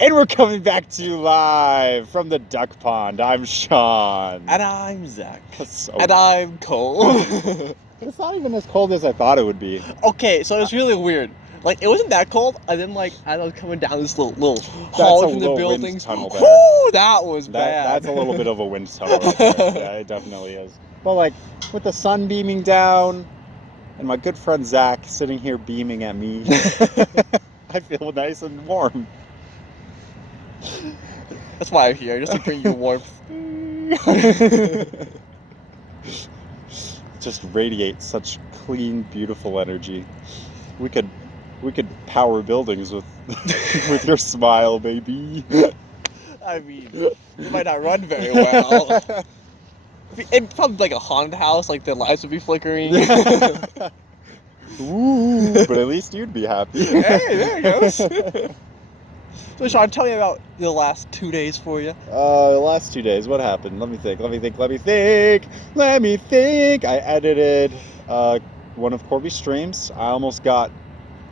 And we're coming back to you live from the duck pond. I'm Sean. And I'm Zach. So... And I'm Cole. It's not even as cold as I thought it would be. Okay, so it's really weird. Like, it wasn't that cold, and then, like, as I was coming down this little hall from the buildings, whoo, that was bad. That's a little bit of a wind tunnel right there. Yeah, it definitely is. But, like, with the sun beaming down, and my good friend Zach sitting here beaming at me, I feel nice and warm. That's why I'm here, just to bring you warmth. Just radiate such clean, beautiful energy. We could power buildings with with your smile, baby. I mean, you might not run very well. It'd probably be like a haunted house, like the lights would be flickering. Ooh, but at least you'd be happy. Hey, there it goes. So, Sean, tell me about the last 2 days for you. The last 2 days, what happened? Let me think. I edited one of Corby's streams. I almost got...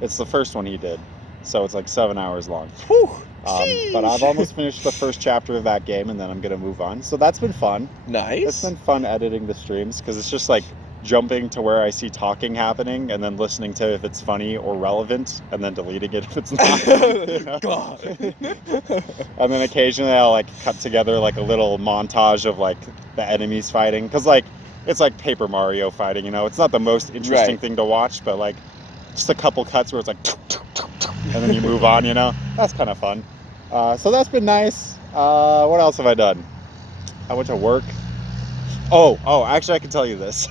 It's the first one he did, so it's like 7 hours long. Whew, but I've almost finished the first chapter of that game, and then I'm going to move on. So that's been fun. Nice. It's been fun editing the streams, because it's just like jumping to where I see talking happening, and then listening to if it's funny or relevant, and then deleting it if it's not. You know? God. And then occasionally I'll like cut together like a little montage of like the enemies fighting, because like it's like Paper Mario fighting, you know. It's not the most interesting thing to watch, but like just a couple cuts where it's like and then you move on, you know. That's kind of fun. So that's been nice. What else have I done? I went to work. Oh, actually I can tell you this.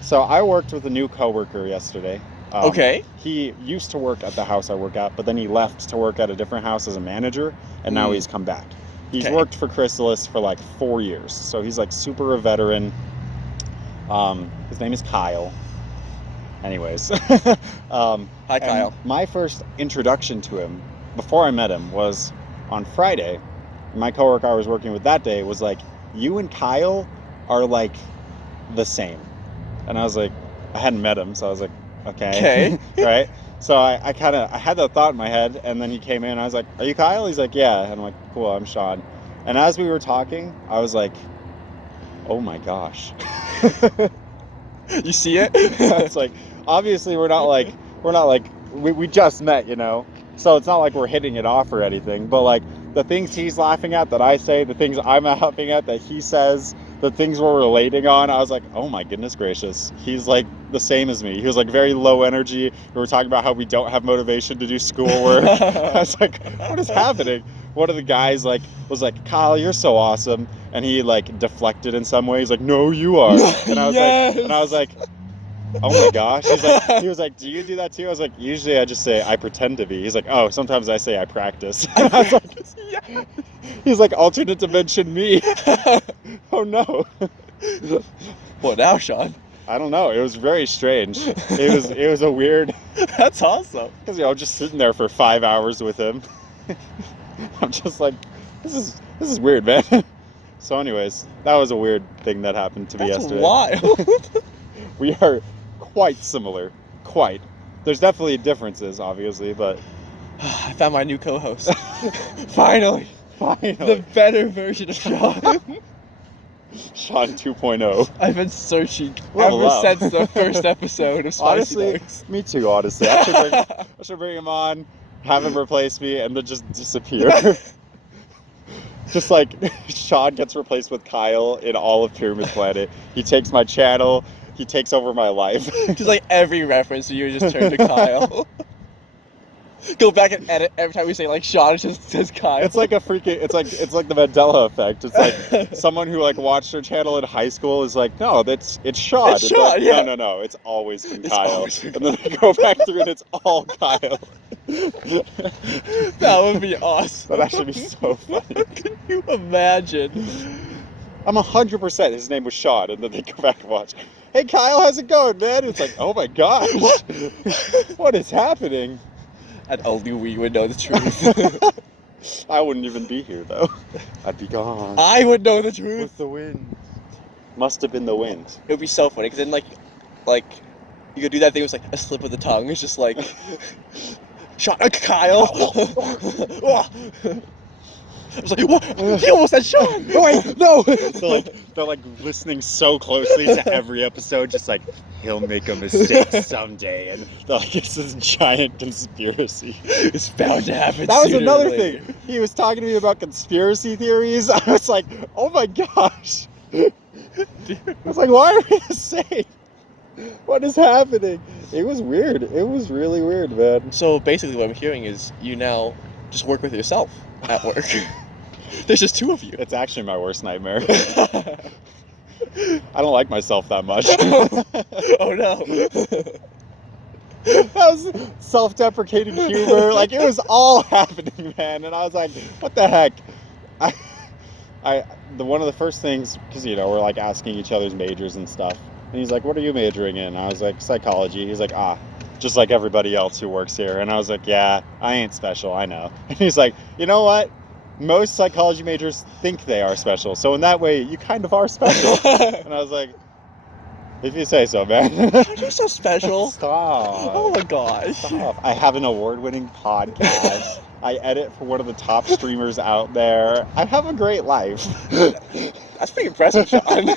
So I worked with a new coworker yesterday. Okay. He used to work at the house I work at, but then he left to work at a different house as a manager, and now he's come back. He's worked for Chrysalis for like 4 years, so he's like super a veteran. His name is Kyle. Anyways. Hi, Kyle. My first introduction to him, before I met him, was on Friday. My coworker I was working with that day was like, you and Kyle are like the same. And I was like, I hadn't met him, so I was like, okay. Right? So I had that thought in my head, and then he came in, and I was like, are you Kyle? He's like, yeah. And I'm like, cool, I'm Sean. And as we were talking, I was like, oh my gosh. You see it? It's like, obviously we just met, you know? So it's not like we're hitting it off or anything, but like the things he's laughing at that I say, the things I'm laughing at that he says, the things we're relating on, I was like, oh my goodness gracious. He's like the same as me. He was like very low energy. We were talking about how we don't have motivation to do schoolwork. I was like, what is happening? One of the guys was like, Kyle, you're so awesome. And he like deflected in some way. He's like, no, you are. And I was like, oh my gosh. He was like, do you do that too? I was like, usually I just say I pretend to be. He's like, oh, sometimes I say I practice. And I was like, yeah. He's like, alternate dimension me. Oh no. What now, Sean? I don't know. It was very strange. It was a weird. That's awesome. Because I'm just sitting there for 5 hours with him. I'm just like, this is weird, man. So anyways, that was a weird thing that happened to me yesterday. That's wild. We are quite similar. Quite. There's definitely differences, obviously, but... I found my new co-host. Finally. The better version of Sean. Sean 2.0. I've been searching ever since the first episode of Spicy Nuggs. Me too, honestly. I should bring him on, have him replace me, and then just disappear. Just like Sean gets replaced with Kyle in all of Pyramid Planet. He takes my channel. He takes over my life. Just like every reference, you just turn to Kyle. Go back and edit every time we say like Sean, it just says Kyle. It's like it's like the Mandela effect. It's like someone who like watched your channel in high school is like, no, it's Sean. It's Sean, like, yeah. No, it's always been Kyle. And then I go back through and it's all Kyle. That would be awesome. That'd actually be so funny. Can you imagine? I'm 100% his name was Sean, and then they go back and watch. Hey Kyle, how's it going, man? It's like, oh my gosh. What is happening? And only we would know the truth. I wouldn't even be here, though. I'd be gone. I would know the truth. With the wind. Must have been the wind. It would be so funny, because then, like, you could do that thing with, like, a slip of the tongue. It's just like, Sean, Kyle. I was like, what? He almost said Sean. Wait, no. They're like listening so closely to every episode, just like he'll make a mistake someday, and they're like, it's this giant conspiracy. It's bound to happen. That was sooner or another later. thing. He was talking to me about conspiracy theories. I was like, oh my gosh. I was like, why are we the same? What is happening? It was weird. It was really weird, man. So basically, what I'm hearing is you now just work with yourself at work. There's just two of you. It's actually my worst nightmare. I don't like myself that much. Oh no. That was self-deprecating humor. Like, it was all happening, man. And I was like, what the heck? One of the first things, because, we're like asking each other's majors and stuff. And he's like, what are you majoring in? I was like, psychology. He's like, just like everybody else who works here. And I was like, yeah, I ain't special, I know. And he's like, you know what? Most psychology majors think they are special. So in that way, you kind of are special. And I was like, if you say so, man. You're so special. Stop. Oh my gosh. Stop. I have an award-winning podcast. I edit for one of the top streamers out there. I have a great life. That's pretty impressive, Sean.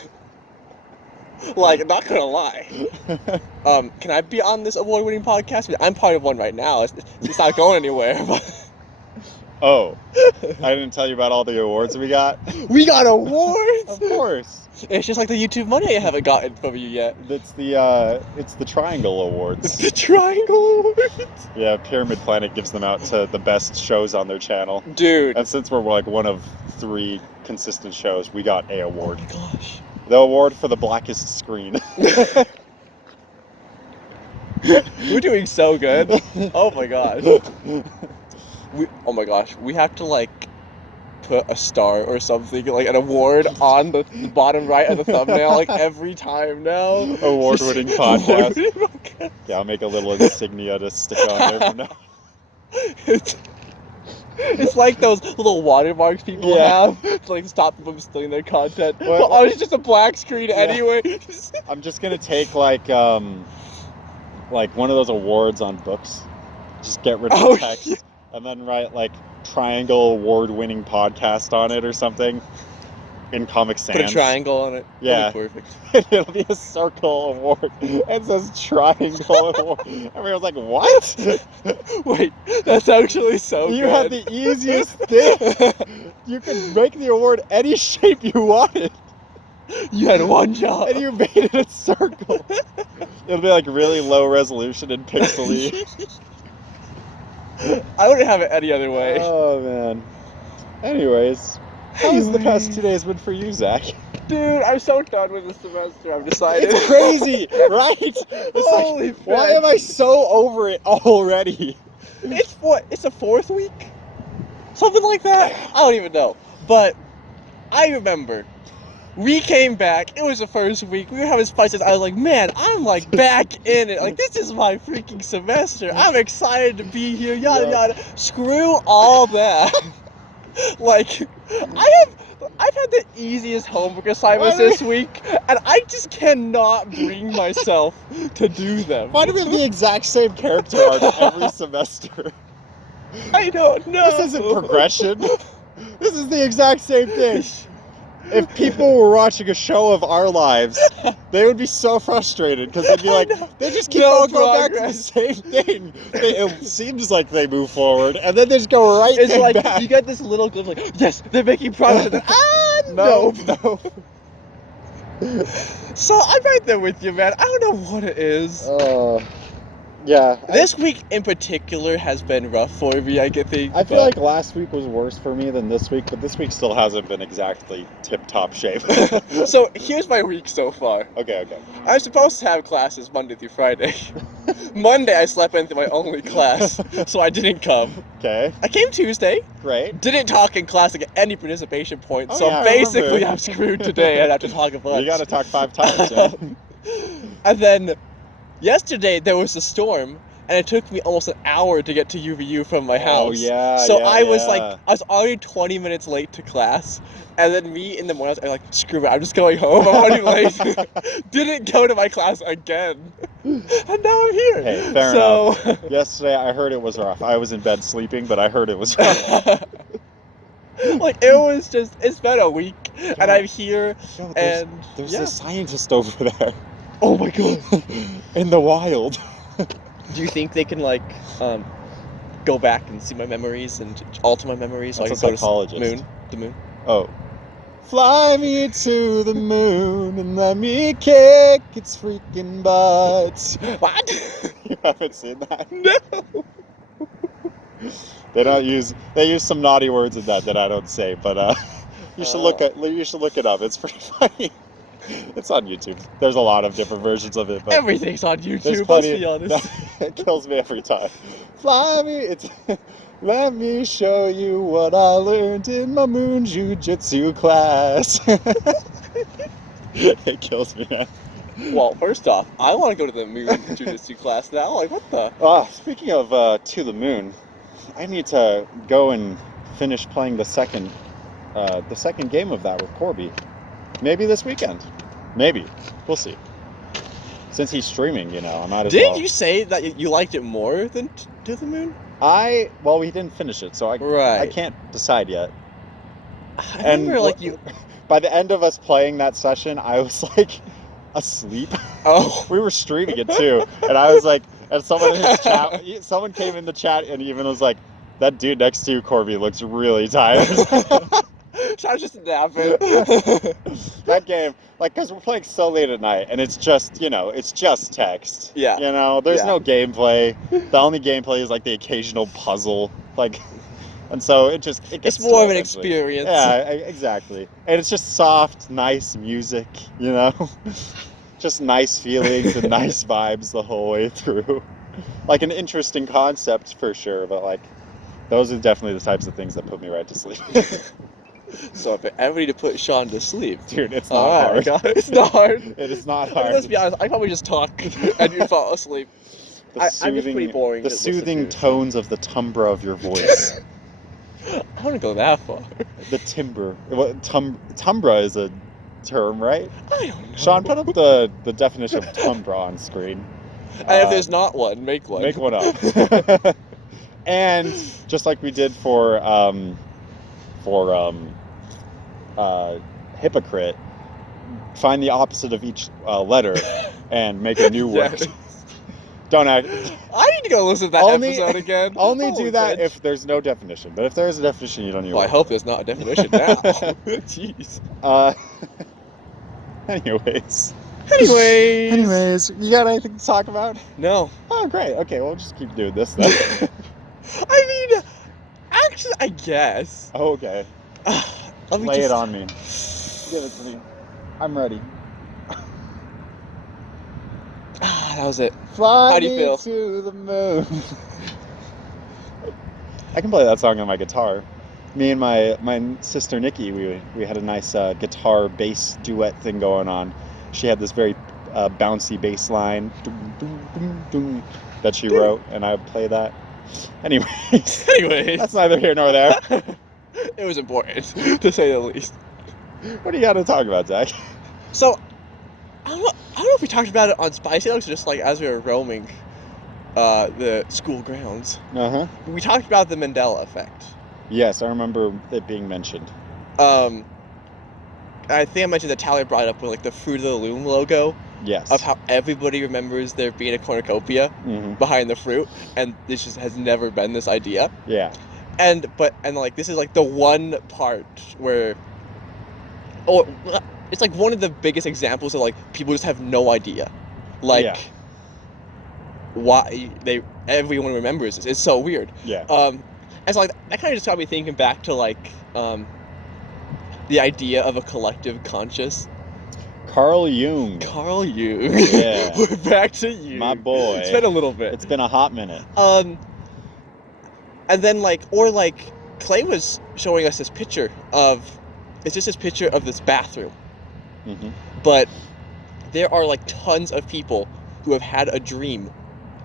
Like, not gonna lie. Can I be on this award-winning podcast? I'm part of one right now. It's not going anywhere. But... Oh, I didn't tell you about all the awards we got. We got awards. Of course. It's just like the YouTube money I haven't gotten from you yet. It's the Triangle Awards. The Triangle Awards. Yeah, Pyramid Planet gives them out to the best shows on their channel. Dude. And since we're like one of 3 consistent shows, we got a award. Oh my gosh. The award for the blackest screen. We're doing so good. Oh my gosh. Oh my gosh. We have to like put a star or something, like an award on the bottom right of the thumbnail, like every time now. Award-winning podcast. Yeah, I'll make a little insignia to stick on there for now. It's like those little watermarks people have to like stop people from stealing their content. But it's just a black screen anyway. I'm just gonna take like one of those awards on books. Just get rid of the text and then write like Triangle award-winning podcast on it or something in Comic Sans. Put a triangle on it. Yeah. That'd be perfect. It'll be a circle award. It says Triangle award. Everyone's like, what? Wait, that's actually so You good. had the easiest thing. You could make the award any shape you wanted. You had one job. And you made it a circle. It'll be like really low resolution and pixely. I wouldn't have it any other way. Oh, man. Anyways, how was the past 2 days been for you, Zach? Dude, I'm so done with this semester. I've decided. It's crazy, right? It's Holy like, why am I so over it already? It's what? It's the 4th week? Something like that? I don't even know. But I remember we came back. It was the first week. We were having spices. I was like, man, I'm like back in it. Like, this is my freaking semester. I'm excited to be here. Yada yada. Screw all that. Like, I've had the easiest homework assignments this week, and I just cannot bring myself to do them. Why do we have the exact same character arc every semester? I don't know. This isn't progression. This is the exact same thing. If people were watching a show of our lives, they would be so frustrated because they'd be like, they just keep on going back to the same thing. It seems like they move forward, and then they just go right It's like, back. you get this little glimpse like, yes, they're making progress, and then, no. So I'm right there with you, man. I don't know what it is. Yeah. This week in particular has been rough for me, I think. I feel like last week was worse for me than this week, but this week still hasn't been exactly tip-top shape. So here's my week so far. Okay. I'm supposed to have classes Monday through Friday. Monday I slept into my only class, so I didn't come. Okay. I came Tuesday. Great. Didn't talk in class to get any participation points, Oh, so yeah, I basically remember. I'm screwed today. I'd have to talk a bunch. You gotta talk 5 times, man. And then yesterday there was a storm, and it took me almost an hour to get to UVU from my house. Oh yeah. So yeah, I was yeah. I was already 20 minutes late to class, and then me in the morning, I was like, screw it, I'm just going home. I'm already late. Didn't go to my class again, and now I'm here. Hey, fair enough. Yesterday I heard it was rough. I was in bed sleeping, but I heard it was rough. Like, it's been a week, and I'm here, Yo, and there's yeah. a scientist over there Oh my god. in the wild. Do you think they can go back and see my memories and alter my memories so I can That's a go to psychologist. the moon? Oh. Fly me to the moon and let me kick its freaking butt. What? You haven't seen that? No. They use some naughty words in that I don't say, but you should look it up. It's pretty funny. It's on YouTube. There's a lot of different versions of it, but Everything's on there's YouTube, let's plenty. be honest. It kills me every time. Fly me, let me show you what I learned in my moon jujitsu class. It kills me, man. Well, first off, I want to go to the moon jujitsu class now. Like, what the? Speaking of to the moon, I need to go and finish playing the second game of that with Corby. Maybe this weekend. Maybe. We'll see. Since he's streaming, I might as well. Didn't you say that you liked it more than To the Moon? Well, we didn't finish it, so I can't decide yet. I remember, by the end of us playing that session, I was asleep. Oh. We were streaming it too, and I was and someone in his chat, someone came in the chat and even was like, "That dude next to you, Corby, looks really tired." Sean's just napping. That game, because we're playing so late at night, and it's just, it's just text. Yeah. There's no gameplay. The only gameplay is the occasional puzzle, and so it gets it's more of an eventually. experience. Yeah, exactly. And it's just soft, nice music, just nice feelings and nice vibes the whole way through. An interesting concept for sure, but those are definitely the types of things that put me right to sleep. So if I ever need to put Sean to sleep, dude, it's not hard. It's not hard. It is not I hard. mean, let's be honest. I probably just talk and you fall asleep. I'm just pretty boring. The soothing tones of the timbre of your voice. I wouldn't go that far. The timbre. Timbre is a term, right? I don't know. Sean, put up the definition of timbre on screen. And if there's not one, make one. Make one up. And just like we did for hypocrite, find the opposite of each letter and make a new word. Yes. Don't act. I need to go listen to that episode again. Only do that if there's no definition. But if there is a definition, you don't need. Well, I hope there's not a definition now. Jeez. Anyways, you got anything to talk about? No. Oh, great. Okay, we'll just keep doing this then. I mean, actually, I guess. Oh, okay. Lay it on me. Give it to me. I'm ready. That was it. Fly How do you feel? to the moon. I can play that song on my guitar. Me and my sister Nikki, we had a nice guitar bass duet thing going on. She had this very bouncy bass line that she wrote, and I would play that. Anyways, that's neither here nor there. It was important, to say the least. What do you got to talk about, Zach? So, I don't know if we talked about it on Spicy Dogs, just as we were roaming the school grounds. Uh-huh. We talked about the Mandela effect. Yes, I remember it being mentioned. I think I mentioned that Talia brought up with the Fruit of the Loom logo. Yes. Of how everybody remembers there being a cornucopia behind the fruit, and this just has never been this idea. Yeah. And this is the one part where, it's one of the biggest examples of people just have no idea, why everyone remembers this. It's so weird. Yeah. And so that kind of just got me thinking back to the idea of a collective conscious. Carl Jung. Yeah. We're back to you. My boy. It's been a little bit. It's been a hot minute. And then Clay was showing us this picture it's just this picture of this bathroom. Mm-hmm. But there are tons of people who have had a dream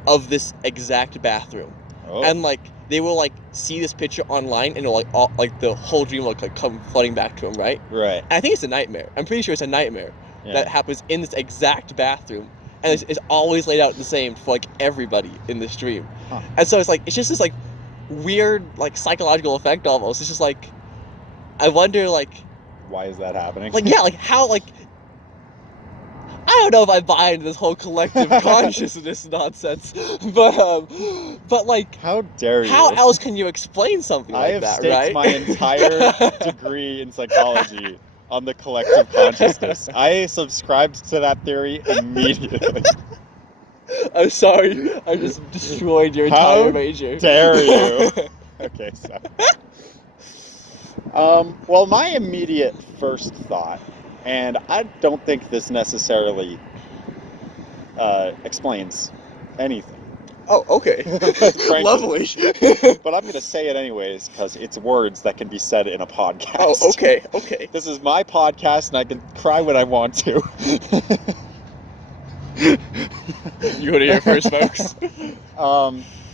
of this exact bathroom. Oh. And like they will like see this picture online and it'll like all, like the whole dream will like come flooding back to them, right? Right. And I think it's a nightmare. I'm pretty sure it's a nightmare that happens in this exact bathroom, and it's always laid out the same for like everybody in this dream. Huh. And so it's just this like weird like psychological effect almost. It's just like I wonder like why is that happening? like yeah, like how like I don't know if I buy into this whole collective consciousness nonsense, but like, how dare you? how else can you explain something like that, right? I have staked my entire degree in psychology on the collective consciousness. I subscribed to that theory immediately. I'm sorry, I just destroyed your entire major. How dare you? Okay, so. Well, my immediate first thought, and I don't think this necessarily explains anything. Oh, okay. Lovely. But I'm going to say it anyways because it's words that can be said in a podcast. Oh, okay, okay. This is my podcast and I can cry when I want to. You heard it here first, folks.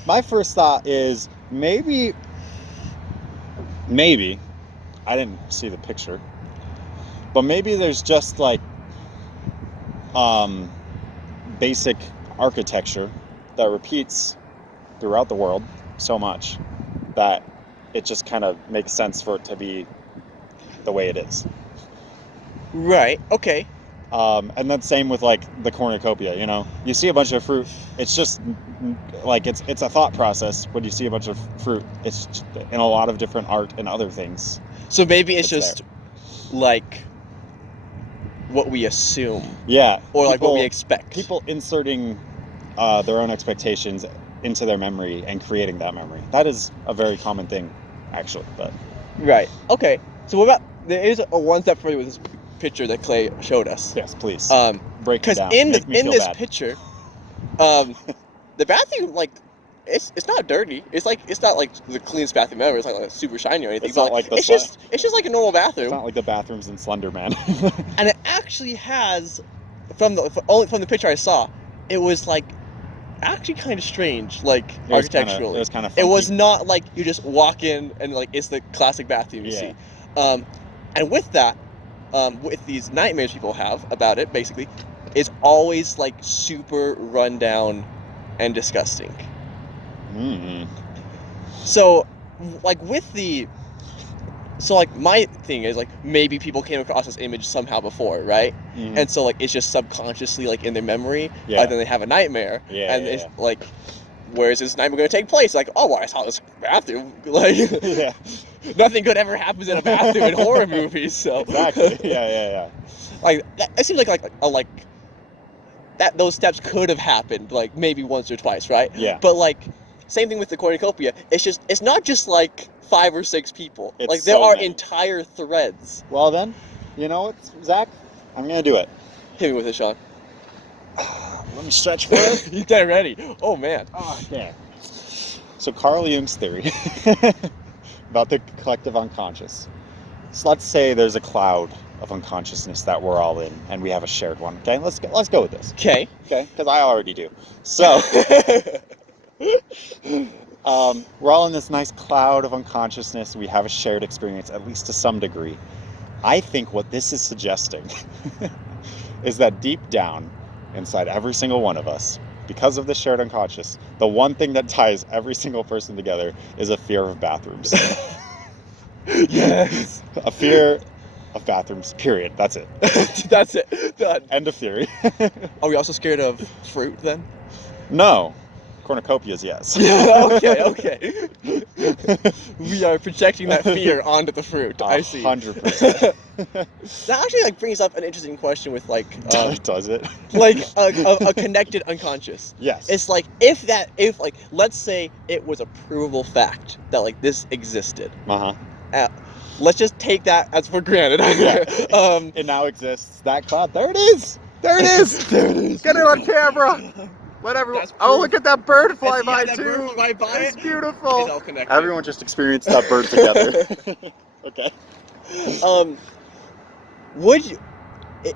My first thought is maybe, I didn't see the picture, but maybe there's just like basic architecture that repeats throughout the world so much that it just kind of makes sense for it to be the way it is. Right, okay. And then same with like the cornucopia, you know, you see a bunch of fruit, it's just like it's a thought process. When you see a bunch of fruit, it's just, in a lot of different art and other things. So maybe it's just there. Like what we assume. Yeah. Or like what we expect. People inserting their own expectations into their memory and creating that memory. That is a very common thing, actually. But right. Okay. So what about there is a one step further with this picture that Clay showed us. Yes, please. Break it because down. in this bad. picture, the bathroom like it's not dirty. It's not like the cleanest bathroom ever. It's like super shiny or anything. It's not like it's just like a normal bathroom. It's not like the bathrooms in Slender Man. And it actually has from the picture I saw, it was like actually kind of strange, like architecturally. It was kind of funky. It was not like you just walk in and like it's the classic bathroom you see. And with that, with these nightmares people have about it, basically, it's always like super run down and disgusting. Mm. So, like my thing is like maybe people came across this image somehow before, right? Mm-hmm. And so like it's just subconsciously like in their memory. Yeah. And then they have a nightmare. Yeah. And it's like, where is this nightmare going to take place? Like, oh, well, I saw this bathroom. Like, yeah. Nothing good ever happens in a bathroom in horror movies. So exactly. Yeah. Like it seems like that those steps could have happened like maybe once or twice, right? Yeah. But like same thing with the cornucopia. It's not just like 5 or 6 people. It's like there so are many. entire threads. Well then, you know what, Zach? I'm gonna do it. Hit me with it, Sean. Let me stretch for it. He's dead ready. Oh man. Oh yeah. So Carl Jung's theory about the collective unconscious. So let's say there's a cloud of unconsciousness that we're all in, and we have a shared one. Okay, let's go with this. Okay. Because I already do. So we're all in this nice cloud of unconsciousness. We have a shared experience, at least to some degree. I think what this is suggesting is that deep down inside every single one of us, because of the shared unconscious, the one thing that ties every single person together is a fear of bathrooms. Yes. A fear of bathrooms, period. That's it. That's it. Done. End of theory. Are we also scared of fruit then? No. Cornucopias, yes. Okay. We are projecting that fear onto the fruit. I see. 100%. That actually like brings up an interesting question with like does it? Like a connected unconscious. Yes. It's like if like let's say it was a provable fact that like this existed. Let's just take that as for granted. It now exists. That cloud. There it is. There it is. Get it on camera. Let everyone. Oh, look at that bird fly by too. Bird fly by. It's beautiful. It's all connected. Everyone just experienced that bird together. Okay. Would you,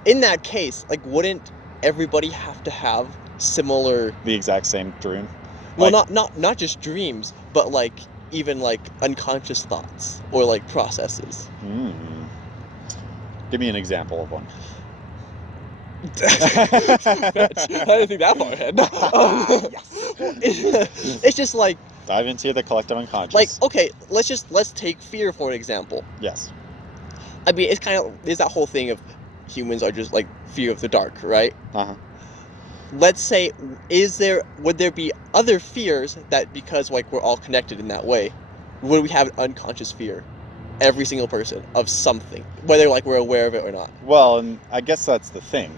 in that case, like, wouldn't everybody have to have similar. The exact same dream. Well, Like- not just dreams, but like even like unconscious thoughts or like processes. Give me an example of one. Fetch. I didn't think that far ahead. It's just like Dive into the collective unconscious. like okay, let's take fear for an example. Yes. I mean, it's kind of there's that whole thing of humans are just like fear of the dark, right? Uh-huh. Let's say, would there be other fears that because like we're all connected in that way, would we have an unconscious fear, every single person of something, whether like we're aware of it or not? Well, and I guess that's the thing,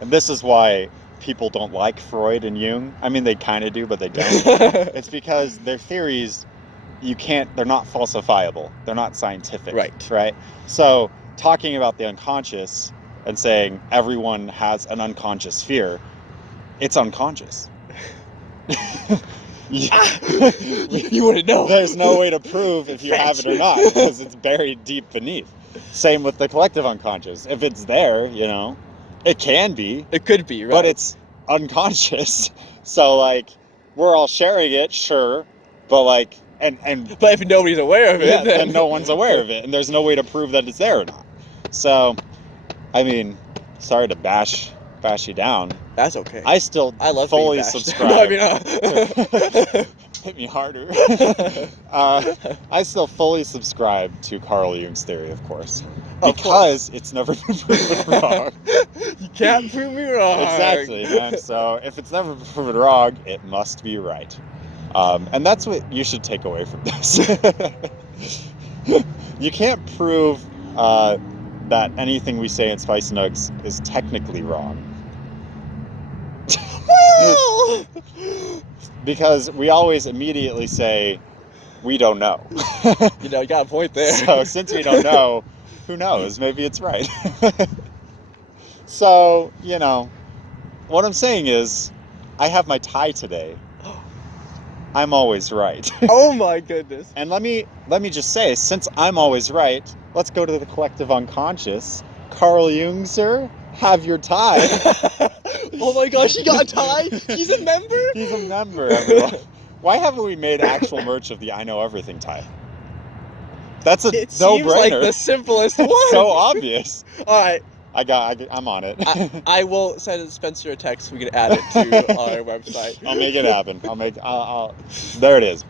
and this is why people don't like Freud and Jung. I mean, they kind of do, but they don't. It's because their theories, they're not falsifiable. They're not scientific. Right? So, talking about the unconscious and saying everyone has an unconscious fear, it's unconscious. You wouldn't know. There's no way to prove if you have it or not, because it's buried deep beneath. Same with the collective unconscious. If it's there, it can be. It could be, right? But it's unconscious. So, like, we're all sharing it, sure, but, like, But if nobody's aware of it, then no one's aware of it, and there's no way to prove that it's there or not. So, I mean, sorry to bash you down. That's okay. I love fully being bashed. subscribe. No, I mean, Hit me harder. I still fully subscribe to Carl Jung's theory, of course. Because it's never been proven wrong. You can't prove me wrong. Exactly, man. So if it's never been proven wrong, it must be right. And that's what you should take away from this. You can't prove that anything we say in Spice Nuggs is technically wrong. Because we always immediately say, we don't know. You got a point there. So since we don't know, who knows? Maybe it's right. So, what I'm saying is, I have my tie today. I'm always right. Oh my goodness. And let me just say, since I'm always right, let's go to the collective unconscious. Carl Jung, sir, have your tie. Oh my gosh, he got a tie? He's a member? He's a member, everyone. Why haven't we made actual merch of the I Know Everything tie? That's a no-brainer. It seems like the simplest one. It's so obvious. All right. I'm on it. I will send Spencer a text so we can add it to our website. I'll make it happen. There it is.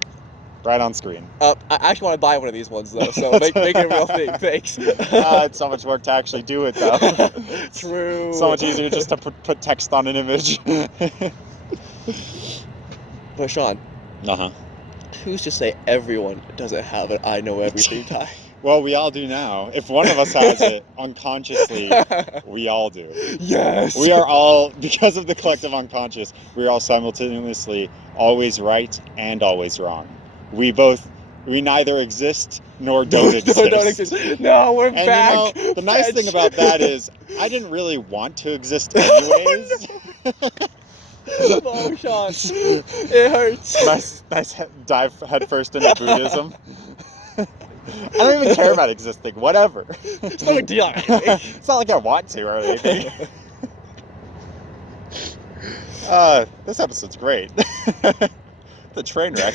Right on screen. I actually want to buy one of these ones, though, so make it a real thing. Thanks. It's so much work to actually do it, though. True. So much easier just to put text on an image. But Sean, who's to say everyone doesn't have an I Know Everything tie? Well, we all do now. If one of us has it, unconsciously, we all do. Yes! We are all, because of the collective unconscious, we are all simultaneously always right and always wrong. We neither exist nor don't exist. No, we're And back! The nice thing about that is, I didn't really want to exist anyways. Oh, Sean. It hurts. Nice dive headfirst into Buddhism. I don't even care about existing, whatever. It's no big deal. It's not like I want to or anything. This episode's great. The train wreck.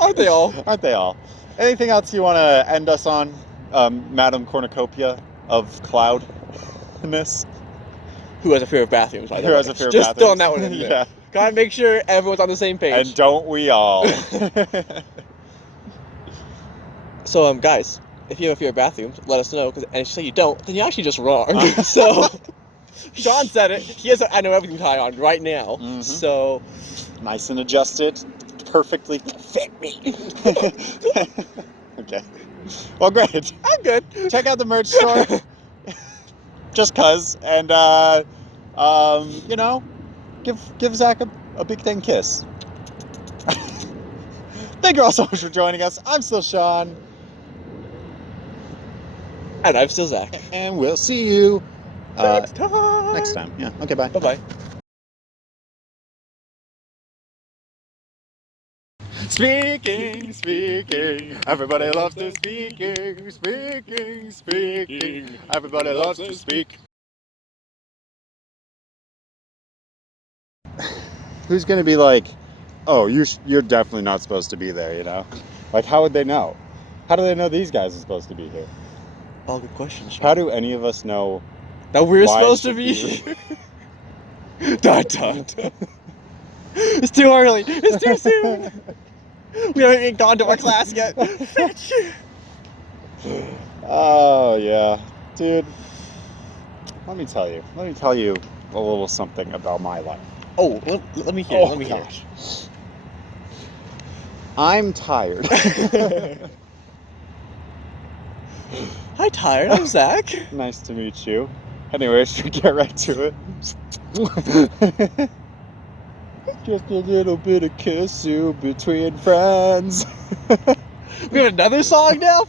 Aren't they all? Aren't they all? Anything else you want to end us on, Madam Cornucopia of Cloudness? Who has a fear of bathrooms, by the way? Who has a fear of Just bathrooms? throwing that one in there. Yeah. Gotta make sure everyone's on the same page. And don't we all? So, guys, if you have a fear of bathrooms, let us know. And if you say you don't, then you're actually just wrong. So, Sean said it. He has an I Know Everything tie on right now. Mm-hmm. So, nice and adjusted, perfectly fit me. Okay. Well, great. I'm good. Check out the merch store. Just cuz, and give Zach a big thing kiss. Thank you all so much for joining us. I'm still Sean. And I'm still Zach. And we'll see you next time. next time. Yeah. Okay, bye. Bye-bye. Speaking. Everybody loves to speaking. Everybody loves to speak. Who's gonna be like, oh, you're definitely not supposed to be there, you know? Like, how would they know? How do they know these guys are supposed to be here? Oh, good question, Sean. How do any of us know that we're why it supposed to should be be here? Dun, dun, dun. It's too early. It's too soon. We haven't even gone to our class yet. Fetch. Oh, yeah. Dude, let me tell you a little something about my life. Oh, let me hear. Oh, let me hear. gosh. I'm tired. Hi, tired. I'm Zach. Nice to meet you. Anyway, should we get right to it? Just a little bit of kissing between friends. We have another song now?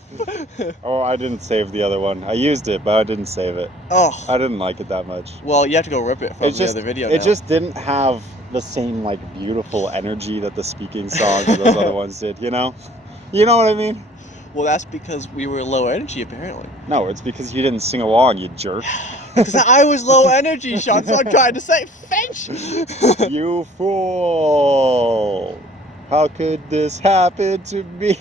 Oh, I didn't save the other one. I used it, but I didn't save it. Oh. I didn't like it that much. Well, you have to go rip it from the other video It now. just didn't have the same, like, beautiful energy that the speaking songs of those other ones did, you know? You know what I mean? Well, that's because we were low energy, apparently. No, it's because you didn't sing along, you jerk. Because I was low energy, Sean, so I'm trying to say, fetch! You fool! How could this happen to me?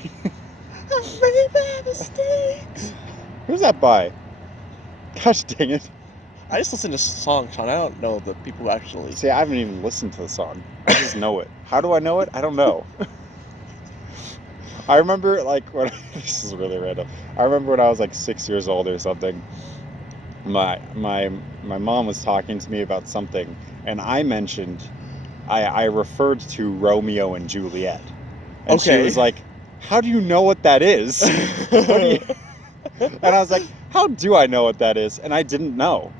I've made bad mistakes. Who's that by? Gosh dang it. I just listen to songs, Sean. I don't know the people who actually... See, I haven't even listened to the song. I just know it. How do I know it? I don't know. I remember, like, when... This is really random. I remember when I was, like, 6 years old or something. My mom was talking to me about something, and I mentioned... I referred to Romeo and Juliet. And she was like, how do you know what that is? And I was like, how do I know what that is? And I didn't know.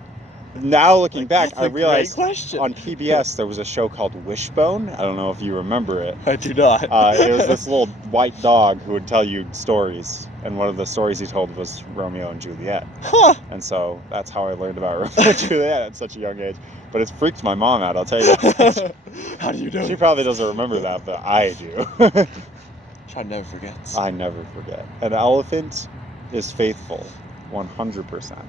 Now looking back, I realized on PBS there was a show called Wishbone. I don't know if you remember it. I do not. It was this little white dog who would tell you stories, and one of the stories he told was Romeo and Juliet. Huh. And so that's how I learned about Romeo and Juliet at such a young age. But it's freaked my mom out, I'll tell you. How do you know? She probably doesn't remember that, but I do. I never forget. I never forget. An elephant is faithful 100%.